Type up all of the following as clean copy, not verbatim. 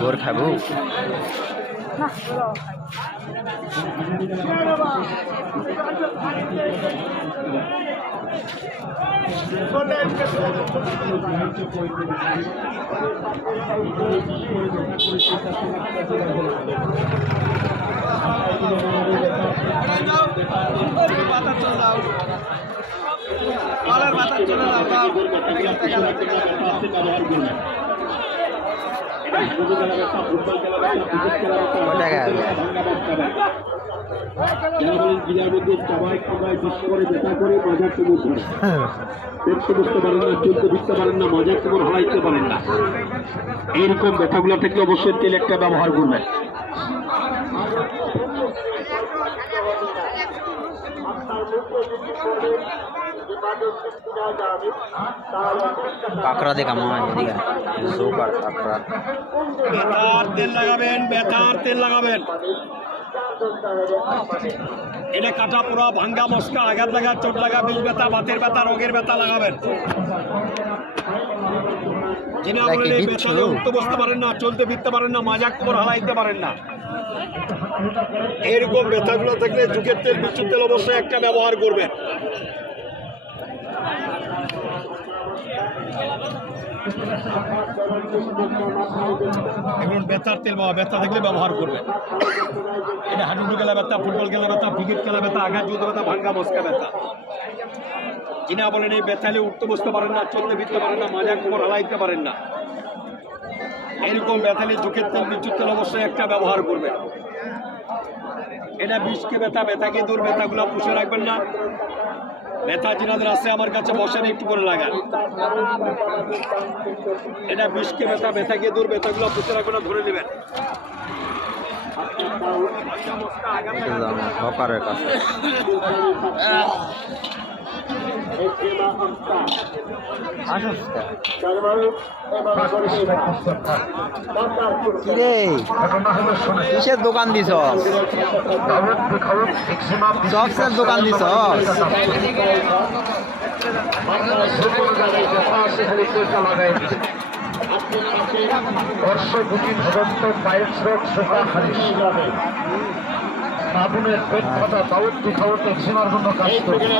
গোর খাবো এইরকম ব্যথাগুলো থেকে অবশ্যই তেল একটা ব্যবহার করবেন। কাঁকড়া দেখা মনে হয় এদিকে সুপার কাঁকড়া। ব্যথার তেল লাগাবেন, ব্যথার তেল লাগাবেন। এটা কাটা পোড়া ভাঙ্গা মস্কা আঘাত লাগা চোট লাগা বিষ ব্যথা বাতের ব্যথা রোগের ব্যথা লাগাবেন। যিনি আমাদের এই ব্যথালে উঠতে বসতে পারেন না, চলতে ফিরতে পারেন না, মাজা কোমর হালাইতে পারেন না, এরকম ব্যথাগুলো থাকলে যুগের তেল বিচ্ছুর তেল অবশ্যই একটা ব্যবহার করবেন। এগুলো ব্যথার তেল বাবা, ব্যথা থাকলে ব্যবহার করবেন। এটা হাডুডু গেলা ব্যথা, ফুটবল গেলা ব্যথা, ক্রিকেট খেলা ব্যথা, আঘাত জুতো ব্যথা, ভাঙ্গা মস্কা ব্যথা। যিনি বলেন এই ব্যথালে উঠতে বসতে পারেন না, চলতে ফিরতে পারেন না, মাজা কোমর হালাইতে পারেন না, এরকম ব্যথালে যুগের তেল বিচ্ছুর তেল অবশ্যই একটা ব্যবহার করবেন। এটা বিষকে ব্যথা, ব্যথাকে দূর, ব্যথাগুলো পুষে রাখবেন না। ব্যথা যিনাদের আছে আমার কাছে বসেন, একটু করে লাগান। এটা বিষকে ব্যথা, ব্যথাকে দূর, ব্যথাগুলো পুষে রাখবেন না, ধরে নেবেন। হকারের কাছে কিসের দোকান দিছ? সবসের দোকান দিছ?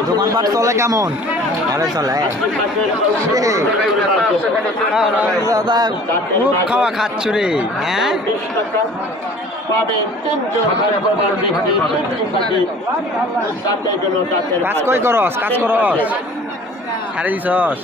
দোকানপাট চলে কেমন? ভালো চলে। দাদা খুব খাওয়া খাচ্ছ রে। হ্যাঁ কাজ কই করস? কাজ করস? ছাড়ে দিছস?